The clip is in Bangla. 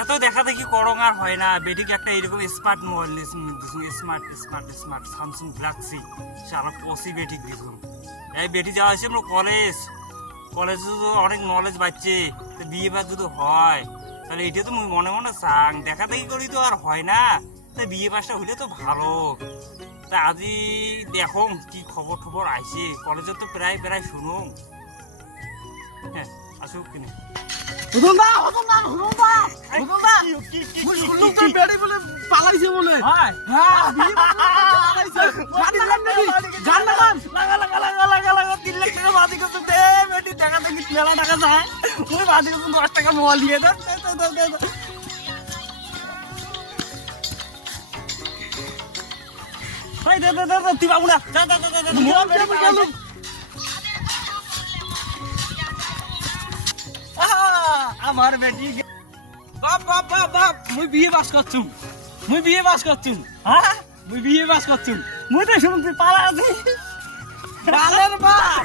এত দেখা দেখি করং আর হয় না, বেটিকে একটা এরকম smart mobile smart smart smart Samsung Galaxy সারা পসি বেটিক দিছুন। এই বেটি যাওয়া হয়েছে আমরা কলেজে তো অনেক নলেজ পাচ্ছে, তো বিয়ে বাদ যদি হয় তাহলে এটা তো মনে মনে চাং, দেখা দেখি করি তো আর হয় না, তো বিয়ে পাশটা হইলে তো ভালো। তা আজি দেখো কি খবর খবর আইছে, কলেজে তো প্রায় প্রায় শুনুন। হ্যাঁ আসুক কিনে পালাইছে বলে হয় হ্যাঁ বিয়ে পালাইছে গাড়ি লাগ নাকি গান লাগান লাগা 3 লাখ টাকা বাজি করতে দে বেটি, টাকা দেখি মেলা টাকা যায়, ওই বাজি করতে 10 টাকা মোবাইল দিয়ে দে। ভাই দে তুই বাবু না, আমার বেটি বাপ বাপ বাপ বাপ মুই বিয়ে পাস করছুম হ্যাঁ মুই বিয়ে পাস করছুম মুই তো শুনছি পালা আছি বালের বাপ